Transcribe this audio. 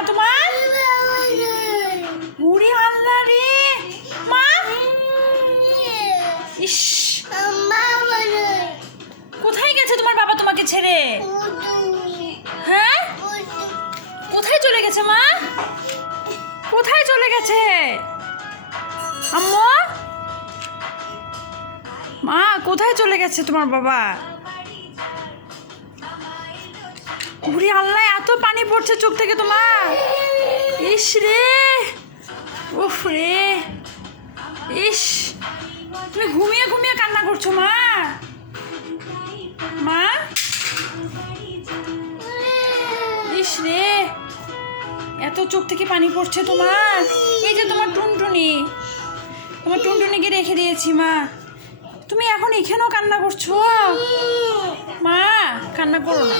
বাবা তোমার? উড়ি আল্লাহ রে মা, ইস কোথায় গেছে তোমার বাবা তোমাকে ছেড়ে? হ্যাঁ কোথায় চলে গেছে মা? কোথায় চলে গেছে আম্মু? মা কোথায় চলে গেছে তোমার বাবা? উড়ি আল্লাহ এত পানি পড়ছে চোখ থেকে তোমার। ইস রে, উফ রে, ইস তুমি ঘুমিয়ে ঘুমিয়ে কান্না করছো মা? মা ইস রে, এত চোখ থেকে পানি পড়ছে তোমার। এই যে তোমার টুনটুনিকে রেখে দিয়েছি মা, তুমি এখন এখানেও কান্না করছো? মা কান্না করো না।